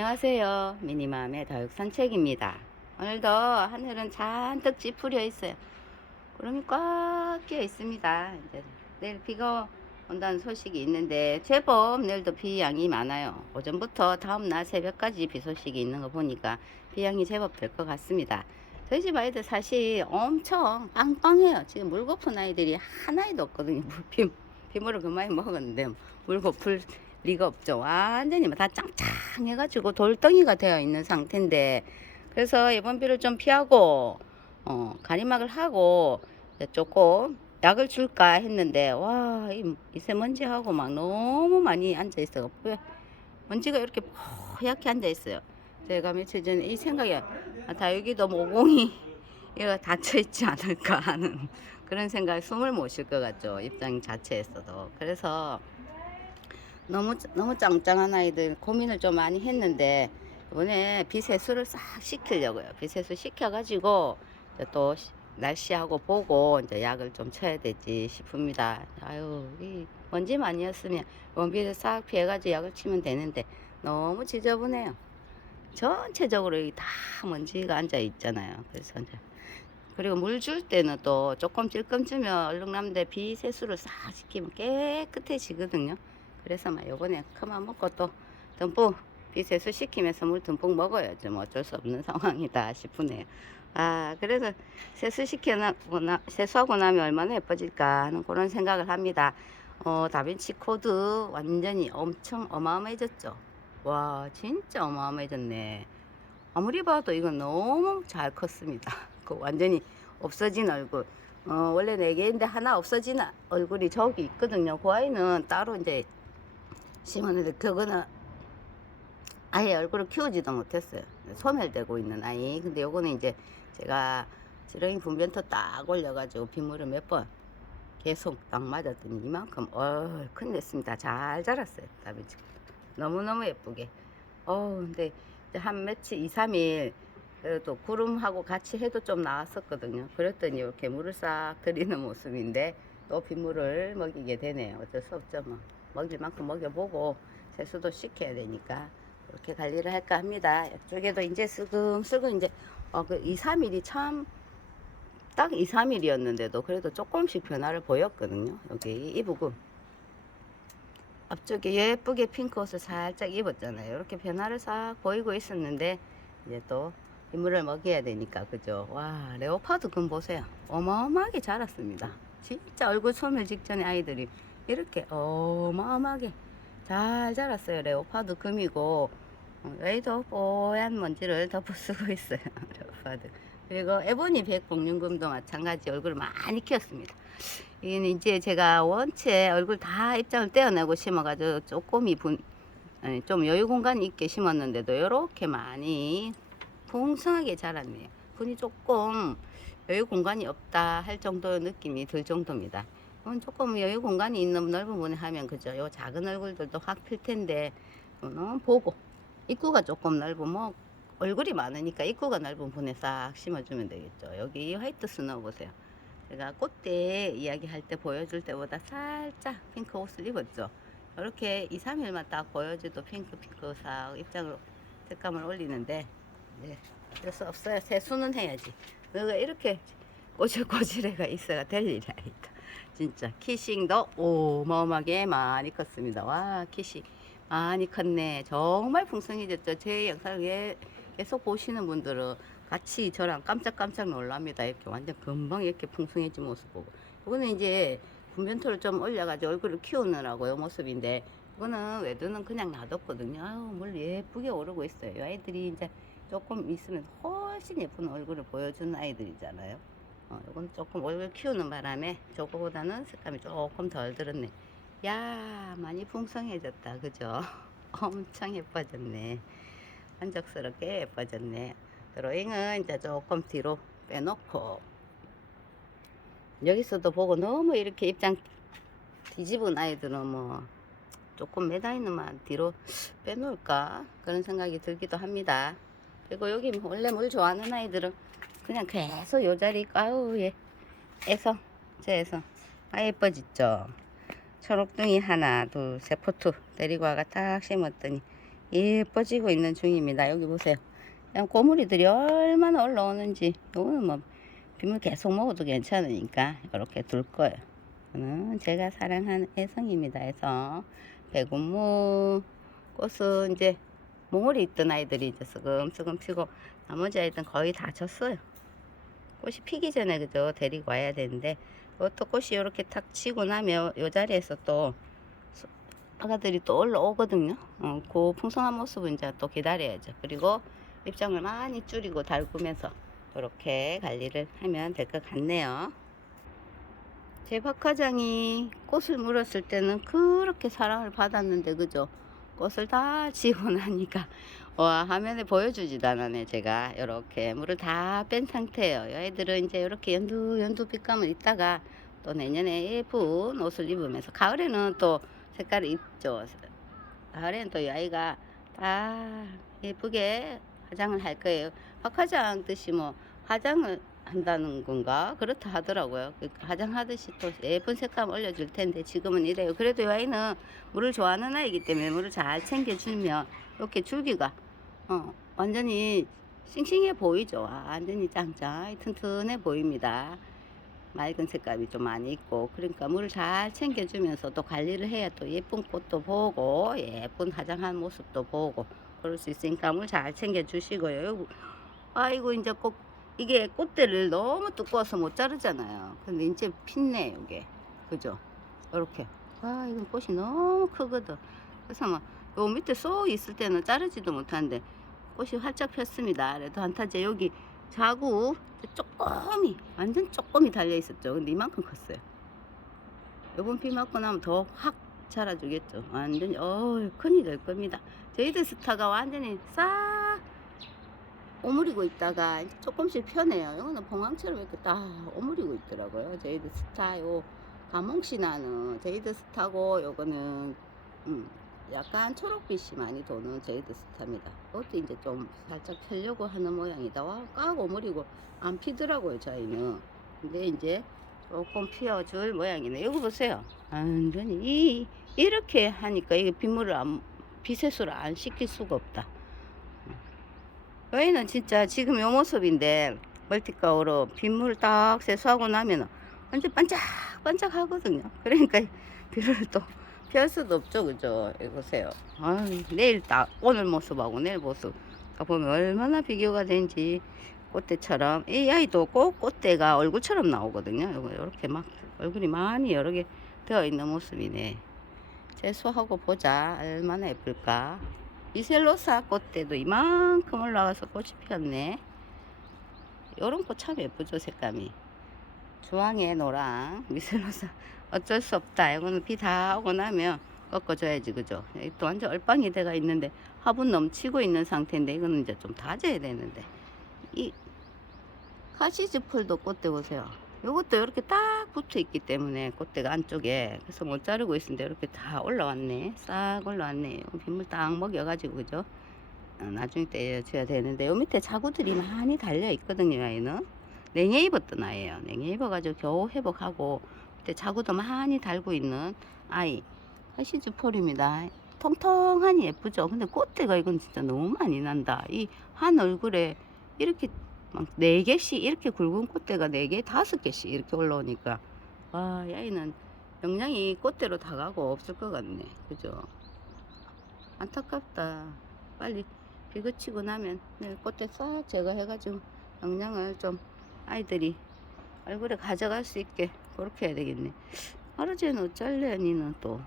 안녕하세요. 미니맘의 다육 산책입니다. 오늘도 하늘은 잔뜩 찌푸려 있어요. 구름이 꽉 끼어 있습니다. 이제 내일 비가 온다는 소식이 있는데 제법 내일도 비 양이 많아요. 오전부터 다음날 새벽까지 비 소식이 있는 거 보니까 비 양이 제법 될 것 같습니다. 저희 집 아이들 사실 엄청 빵빵해요. 지금 물 고픈 아이들이 하나도 없거든요. 비, 비물을 그만이 먹었는데 물 고플 리가 없죠. 완전히 뭐다 짱짱해가지고 돌덩이가 되어 있는 상태인데 그래서 이번 비를 좀 피하고 어, 가림막을 하고 조금 약을 줄까 했는데 와 이 미세먼지하고 막 너무 많이 앉아 있어 왜 먼지가 이렇게 뽀얗게 앉아 있어요. 제가 며칠 전에 이 생각이 아, 다 여기도 모공이 이거 닫혀 있지 않을까 하는 그런 생각에 숨을 못 쉴 것 같죠 입장 자체에서도 그래서 너무 너무 짱짱한 아이들 고민을 좀 많이 했는데 이번에 비세수를 싹 시키려고요. 비세수 시켜가지고 또 시- 날씨하고 보고 이제 약을 좀 쳐야 되지 싶습니다. 아유 이 먼지만이었으면 원비를 싹 피해가지고 약을 치면 되는데 너무 지저분해요. 전체적으로 이다 먼지가 앉아 있잖아요. 그래서 이제 그리고 물 줄 때는 또 조금 찔끔 주면 얼룩남는데 비세수를 싹 시키면 깨끗해지거든요. 그래서 막 요번에 그만 먹고 또 듬뿍 비세수 시키면서 물 듬뿍 먹어야죠. 뭐 어쩔 수 없는 상황이다 싶으네요. 아, 그래서 세수 시켜놓고 나, 세수하고 나면 얼마나 예뻐질까 하는 그런 생각을 합니다. 어, 다빈치 코드 완전히 엄청 어마어마해졌죠. 와, 진짜 어마어마해졌네. 아무리 봐도 이건 너무 잘 컸습니다. 그 완전히 없어진 얼굴. 어, 원래 네 개인데 하나 없어진 아- 얼굴이 저기 있거든요. 그 아이는 따로 이제 심었는데 그거는 아예 얼굴을 키우지도 못했어요. 소멸되고 있는 아이. 근데 요거는 이제 제가 지렁이 분변토 딱 올려가지고 빗물을 몇 번 계속 딱 맞았더니 이만큼 얼큰 됐습니다. 잘 자랐어요. 다빈 치 너무너무 예쁘게. 어 근데 한 며칠, 2, 3일 그래도 구름하고 같이 해도 좀 나왔었거든요. 그랬더니 이렇게 물을 싹 들이는 모습인데 또 빗물을 먹이게 되네요. 어쩔 수 없죠. 뭐. 먹일 만큼 먹여보고 세수도 시켜야 되니까 그렇게 관리를 할까 합니다. 이쪽에도 이제 슬금슬금 이제 어, 그 2, 3일이 참 딱 2, 3일이었는데도 그래도 조금씩 변화를 보였거든요. 여기 이 부분. 앞쪽에 예쁘게 핑크 옷을 살짝 입었잖아요. 이렇게 변화를 싹 보이고 있었는데 이제 또 이물을 먹여야 되니까 그죠? 와 레오파드 금 보세요. 어마어마하게 자랐습니다. 진짜 얼굴 소멸 직전에 아이들이 이렇게 어마어마하게 잘 자랐어요. 레오파드 금이고 어, 여기도 뽀얀 먼지를 덮어쓰고 있어요. 레오파드. 그리고 에보니 백복륜금도 마찬가지 얼굴을 많이 키웠습니다. 이는 이제 제가 원체 얼굴 다 입장을 떼어내고 심어가지고 조금이 분, 아니, 좀 여유 공간 있게 심었는데도 이렇게 많이 풍성하게 자랐네요. 분이 조금 여유 공간이 없다 할 정도의 느낌이 들 정도입니다. 이건 조금 여유 공간이 있는 넓은 분에 하면 그죠. 요 작은 얼굴들도 확 필 텐데 어, 보고 입구가 조금 넓은 뭐 얼굴이 많으니까 입구가 넓은 분에 싹 심어주면 되겠죠. 여기 이 화이트 스노우 보세요. 제가 꽃대 이야기할 때 보여줄 때보다 살짝 핑크 옷을 입었죠. 이렇게 2, 3일만 딱 보여줘도 핑크 핑크 싹 입장을 색감을 올리는데 네, 수 없어요. 세수는 해야지. 너가 이렇게 꼬질꼬질해가 있어야 될 일이 아니다. 진짜 키싱도 어마어마하게 많이 컸습니다. 와 키싱 많이 컸네. 정말 풍성해졌죠. 제 영상을 예- 계속 보시는 분들은 같이 저랑 깜짝깜짝 놀랍니다. 이렇게 완전 금방 이렇게 풍성해진 모습 보고. 이거는 이제 분변토를 좀 올려가지고 얼굴을 키우느라고 이 모습인데 이거는 외두는 그냥 놔뒀거든요. 아유, 물 예쁘게 오르고 있어요. 이 아이들이 이제 조금 있으면 훨씬 예쁜 얼굴을 보여주는 아이들이잖아요. 어, 이건 조금 얼굴 키우는 바람에 저거보다는 색감이 조금 덜 들었네. 야, 많이 풍성해졌다. 그죠? 엄청 예뻐졌네. 만족스럽게 예뻐졌네. 드로잉은 이제 조금 뒤로 빼놓고 여기서도 보고 너무 이렇게 입장 뒤집은 아이들은 뭐 조금 매다있는만 뒤로 빼놓을까 그런 생각이 들기도 합니다. 그리고 여기 뭐 원래 물 좋아하는 아이들은 그냥 계속 요 자리 아우 예 애서 쟤에서 아 예뻐졌죠. 초록둥이 하나 둘셋 포트 데리고 와가 딱 심었더니 예뻐지고 있는 중입니다. 여기 보세요. 고무리들이 얼마나 올라오는지 요거는 뭐 빗물 계속 먹어도 괜찮으니까 이렇게 둘 거예요. 이거는 제가 사랑하는 애성입니다. 애성 배고무 꽃은 이제 몽울이 있던 아이들이 이제 슬금슬금 피고 나머지 아이들은 거의 다 졌어요. 꽃이 피기 전에 그죠 데리고 와야 되는데 이것도 꽃이 이렇게 탁 치고 나면 요 자리에서 또 수- 아가들이 또 올라오거든요. 어, 그 풍성한 모습은 이제 또 기다려야죠. 그리고 입장을 많이 줄이고 달구면서 이렇게 관리를 하면 될 것 같네요. 제 박화장이 꽃을 물었을 때는 그렇게 사랑을 받았는데 그죠? 꽃을 다 지고 나니까 와 화면에 보여주지도 않았네 제가 이렇게 물을 다 뺀 상태예요. 아이들은 이제 이렇게 연두 연두 빛감을 있다가 또 내년에 예쁜 옷을 입으면서 가을에는 또 색깔이 있죠. 가을에는 또 이 아이가 다 예쁘게 화장을 할 거예요. 박화장 뜻이 뭐 화장을 한다는 건가 그렇다 하더라고요. 그 화장하듯이 또 예쁜 색감 올려줄 텐데 지금은 이래요. 그래도 이 아이는 물을 좋아하는 아이기 때문에 물을 잘 챙겨주면 이렇게 줄기가 어, 완전히 싱싱해 보이죠. 아, 완전히 짱짱 튼튼해 보입니다. 맑은 색감이 좀 많이 있고 그러니까 물을 잘 챙겨주면서 또 관리를 해야 또 예쁜 꽃도 보고 예쁜 화장한 모습도 보고 그럴 수 있으니까 물 잘 챙겨주시고요. 아이고 이제 꼭 이게 꽃대를 너무 두꺼워서 못 자르잖아요. 근데 이제 핀네 이게 그죠? 이렇게 아 이건 꽃이 너무 크거든. 그래서 막 요 밑에 쏙 있을 때는 자르지도 못하는데 꽃이 활짝 폈습니다. 그래도 한타제 여기 자구 조금이 완전 조금이 달려 있었죠. 근데 이만큼 컸어요. 요번 비 맞고 나면 더 확 자라주겠죠. 완전히 어 큰이 될 겁니다. 제이드 스타가 완전히 싹 오므리고 있다가 조금씩 펴네요. 이거는 봉황처럼 이렇게 딱 오므리고 있더라고요. 제이드 스타 요 가몽시나는 제이드 스타고 요거는 음, 약간 초록빛이 많이 도는 제이드 스타입니다. 이것도 이제 좀 살짝 펴려고 하는 모양이다. 와, 꽉 오므리고 안 피더라고요, 저희는. 근데 이제 조금 피워줄 모양이네. 여기 보세요. 완전히 이, 이렇게 하니까 이게 빗물을 안, 비세수를 안 시킬 수가 없다. 여기는 진짜 지금 요 모습인데 멀티가우로 빗물 딱 세수하고 나면 완전 반짝반짝 하거든요. 그러니까 비를 또 피할 수도 없죠, 그죠? 보세요. 아 내일 딱 오늘 모습하고 내일 모습 딱 보면 얼마나 비교가 되는지 꽃대처럼 이 아이도 꼭 꽃대가 얼굴처럼 나오거든요. 요거 이렇게 막 얼굴이 많이 여러 개 되어 있는 모습이네. 재수하고 보자 얼마나 예쁠까. 이셀로사 꽃대도 이만큼 올라와서 꽃이 피었네. 요런 꽃 참 예쁘죠, 색감이. 주황에 노랑, 미셀로사. 어쩔 수 없다. 이거는 비 다 오고 나면 꺾어줘야지, 그죠? 또 완전 얼빵이 돼가 있는데 화분 넘치고 있는 상태인데 이거는 이제 좀 다져야 되는데. 이 카시즈 풀도 꽃대 보세요. 요것도 이렇게 딱 붙어 있기 때문에 꽃대가 안쪽에 그래서 못 자르고 있는데 이렇게 다 올라왔네. 싹 올라왔네. 빗물 딱 먹여 가지고 그죠? 어, 나중에 떼줘야 되는데 요 밑에 자구들이 많이 달려 있거든요 아이는. 냉해 입었던 아이예요. 냉해 입어 가지고 겨우 회복하고 밑에 자구도 많이 달고 있는 아이. 카시즈 폴입니다. 통통하니 예쁘죠? 근데 꽃대가 이건 진짜 너무 많이 난다. 이 한 얼굴에 이렇게 막네 개씩 이렇게 굵은 꽃대가 네 개, 다섯 개씩 이렇게 올라오니까 와, 이 아이는 영양이 꽃대로 다 가고 없을 것 같네. 그죠? 안타깝다. 빨리 비 그치고 나면 내일 꽃대 싹 제거해가지고 영양을 좀 아이들이 얼굴에 가져갈 수 있게 그렇게 해야 되겠네. 하루제는 어쩔래, 니는 또.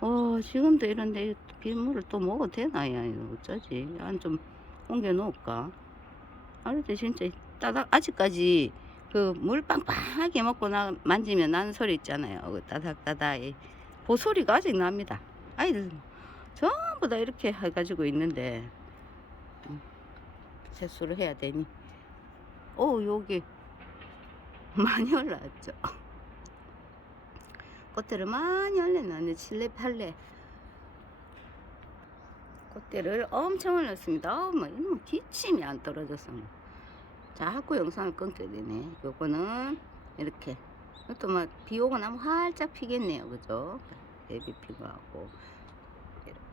어, 지금도 이런데 빗물을 또 먹어도 되나, 야, 이거 어쩌지? 난좀 옮겨 놓을까? 아무래도 진짜 따닥 아직까지 그 물 빵빵하게 먹고 나 만지면 나는 소리 있잖아요. 그 따닥따닥 이 보소리가 아직 납니다. 아이들 전부 다 이렇게 해가지고 있는데 음, 세수를 해야 되니. 오 여기 많이 올라왔죠. 꽃대를 많이 올려놨네. 칠레 팔레. 꽃대를 엄청 올렸습니다. 어, 뭐, 이뭐 기침이 안 떨어져서 뭐. 자꾸 영상을 끊게 되네. 요거는 이렇게. 또 막 비 오고 나면 활짝 피겠네요. 그죠? 베비 피고 하고.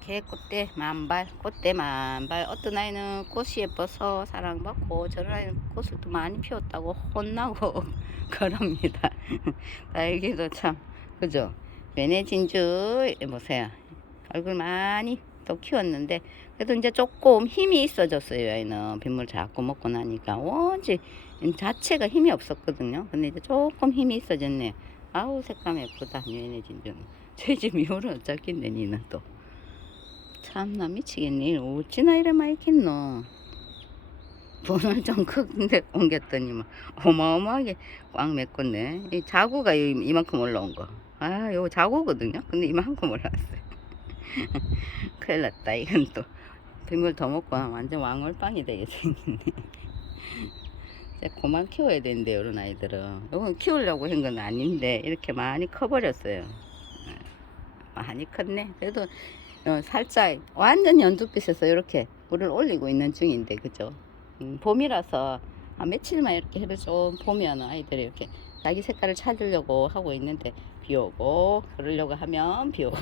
개꽃대 만발, 꽃대 만발. 어떤 아이는 꽃이 예뻐서 사랑받고 저런 아이는 꽃을 또 많이 피웠다고 혼나고 그럽니다. 딸기도 참 그죠? 외네 진주 보세요. 얼굴 많이 또 키웠는데 그래도 이제 조금 힘이 있어졌어요. 아이는 빗물 자꾸 먹고 나니까 원지 자체가 힘이 없었거든요. 근데 이제 조금 힘이 있어졌네요. 아우 색감 예쁘다. 외네 진주는. 제집 미호를 어쩌겠네 니는 또. 참나 미치겠네. 어찌나 이래 많이 겠노. 돈을 좀 큰데 옮겼더니만 어마어마하게 꽉 메꿨네. 이 자구가 이- 이만큼 올라온 거. 아, 요거 자구거든요. 근데 이만큼 올라왔어요. 큰일 났다. 이건 또 빗물 더 먹고 완전 왕월빵이 되게 생겼네. 그만 키워야 되는데 이런 아이들은. 이건 키우려고 한 건 아닌데 이렇게 많이 커버렸어요. 많이 컸네. 그래도 어, 살짝 완전 연두빛에서 이렇게 물을 올리고 있는 중인데 그죠? 음, 봄이라서 한 며칠만 이렇게 해를 좀 보면 아이들이 이렇게 자기 색깔을 찾으려고 하고 있는데 비 오고 그러려고 하면 비 오고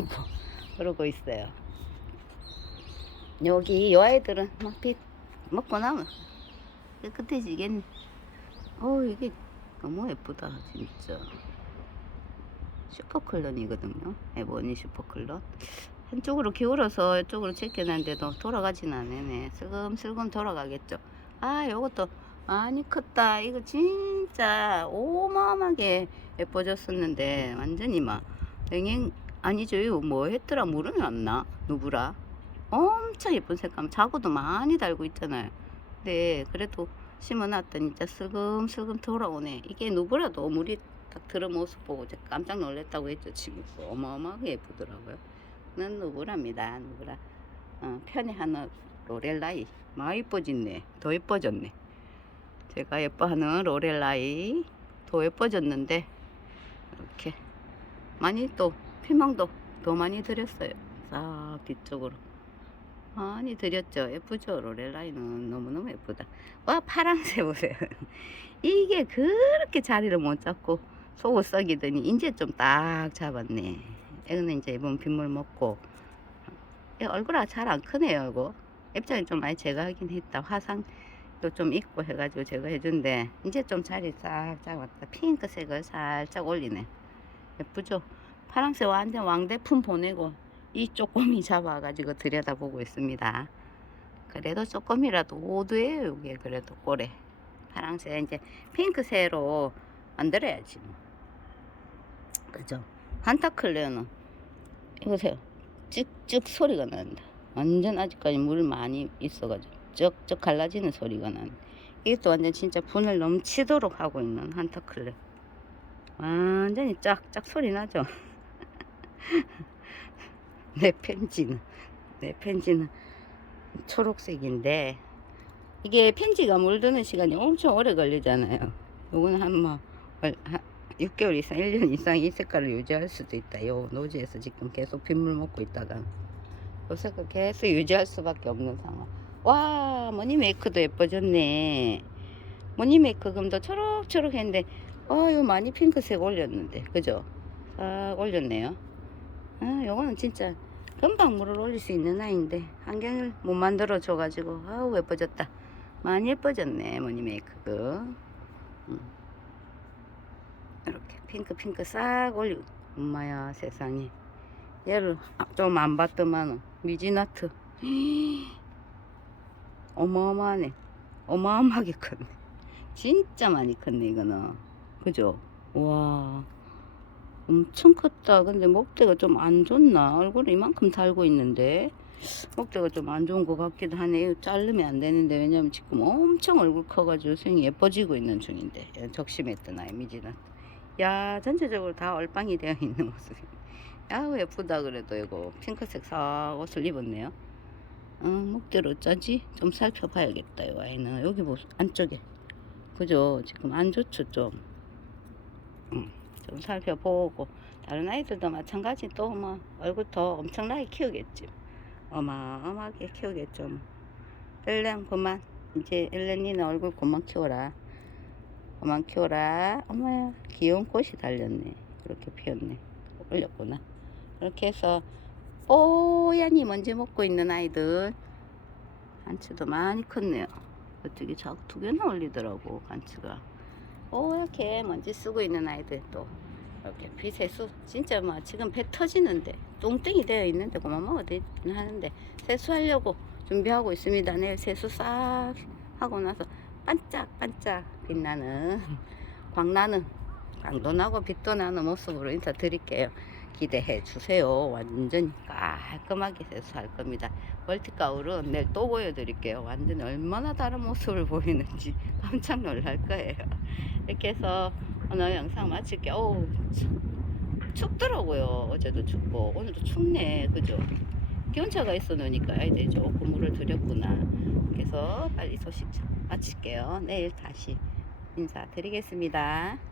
그러고 있어요. 여기 요 아이들은 막빛 먹고 나면 깨끗해지겠네. 어 이게 너무 예쁘다 진짜. 슈퍼클런이거든요. 에보니 슈퍼클런. 한쪽으로 기울어서 이쪽으로 제껴놨는데도 돌아가진 않네. 슬금슬금 돌아가겠죠. 아, 요것도 많이 컸다. 이거 진짜 어마어마하게 예뻐졌었는데 완전히 막 맹행 아니죠. 이거 뭐 했더라 물은 왔나? 누구라? 엄청 예쁜 색감. 자구도 많이 달고 있잖아요. 근데 그래도 심어놨더니 진짜 슬금슬금 돌아오네. 이게 누구라도 물이 딱 들어 모습 보고 깜짝 놀랐다고 했죠. 지금 어마어마하게 예쁘더라고요. 는 누구랍니다. 누구라. 어, 편에 하나 로렐라이. 많이 예뻐졌네. 더 예뻐졌네. 제가 예뻐하는 로렐라이 더 예뻐졌는데 이렇게 많이 또 피망도 더 많이 드렸어요. 싹 뒤쪽으로. 많이 드렸죠. 예쁘죠. 로렐라이는 너무너무 예쁘다. 와 파랑새 보세요. 이게 그렇게 자리를 못 잡고 속을 썩이더니 이제 좀 딱 잡았네. 이거는 이제 이번 빗물 먹고 이 얼굴아 잘 안 크네요. 이거 입장이 좀 많이 제가 하긴 했다. 화상도 좀 있고 해가지고 제가 해준데 이제 좀 자리 싹 잡았다. 핑크색을 살짝 올리네. 예쁘죠? 파랑새 완전 왕대품 보내고 이 쪼꼬미 잡아가지고 들여다보고 있습니다. 그래도 조금이라도 오드예요. 이게 그래도 꼬래. 파랑새 이제 핑크새로 만들어야지. 뭐. 그죠? 한타클레어는 이보세요. 찍찍 소리가 난다. 완전 아직까지 물 많이 있어가지고 쩍쩍 갈라지는 소리가. 이게 또 완전 진짜 분을 넘치도록 하고 있는 한타클레어. 완전히 짝짝 소리 나죠? 내 펜지는 내 펜지는 초록색인데 이게 펜지가 물드는 시간이 엄청 오래 걸리잖아요. 요거는 한뭐 6개월 이상, 1년 이상 이 색깔을 유지할 수도 있다. 요 노지에서 지금 계속 빗물 먹고 있다가 요 색깔 계속 유지할 수밖에 없는 상황. 와, 머니 메이크도 예뻐졌네. 머니 메이크 금도 초록초록 했는데, 어, 이거 많이 핑크색 올렸는데, 그죠? 싹 올렸네요. 아, 요거는 진짜 금방 물을 올릴 수 있는 아이인데, 환경을 못 만들어 줘가지고, 아우, 예뻐졌다. 많이 예뻐졌네, 머니 메이크가. 음. 이렇게 핑크 핑크 싹 올리고. 엄마야 세상에. 얘를 좀 안 봤더만. 미지나트. 어마어마하네. 어마어마하게 컸네. 진짜 많이 컸네 이거는. 그죠? 와 엄청 컸다. 근데 목대가 좀 안 좋나? 얼굴을 이만큼 달고 있는데 목대가 좀 안 좋은 것 같기도 하네. 이거 자르면 안 되는데 왜냐면 지금 엄청 얼굴 커가지고 수영이 예뻐지고 있는 중인데. 예, 적심했던 아이 미지나트 야 전체적으로 다 얼빵이 되어 있는 모습이. 야우 예쁘다 그래도 이거. 핑크색 싹 옷을 입었네요. 어, 목대를 어쩌지? 좀 살펴봐야겠다 이 아이는. 여기 보세요 안쪽에. 그죠? 지금 안 좋죠 좀. 음, 좀 살펴보고 다른 아이들도 마찬가지 또 뭐 얼굴 더 엄청나게 키우겠지 어마어마하게 키우겠죠 뭐. 일렘 그만 이제 일렘이는 얼굴 그만 키워라 그만 키워라. 어머야, 귀여운 꽃이 달렸네. 이렇게 피었네. 올렸구나. 이렇게 해서 뽀얀이 먼지 먹고 있는 아이들 간치도 많이 컸네요 어떻게 자꾸 두 개나 올리더라고 간치가 뽀얗게 먼지 쓰고 있는 아이들 또 이렇게 비세수 진짜 뭐 지금 배 터지는데 똥땡이 되어 있는데 먹어도 되긴 하는데 세수하려고 준비하고 있습니다. 내일 세수 싹 하고 나서 반짝반짝 빛나는 광나는 광도 나고 빛도 나는 모습으로 인사드릴게요. 기대해 주세요. 완전히 깔끔하게 세수할 겁니다. 멀티가울은 내일 또 보여드릴게요. 완전 얼마나 다른 모습을 보이는지 깜짝 놀랄 거예요 이렇게 해서 오늘 영상 마칠게요 어우 참. 춥더라고요. 어제도 춥고. 오늘도 춥네. 그죠? 기온차가 있어 놓으니까 아이들이 조금 물을 들였구나. 그래서 빨리 소식 마칠게요. 내일 다시 인사드리겠습니다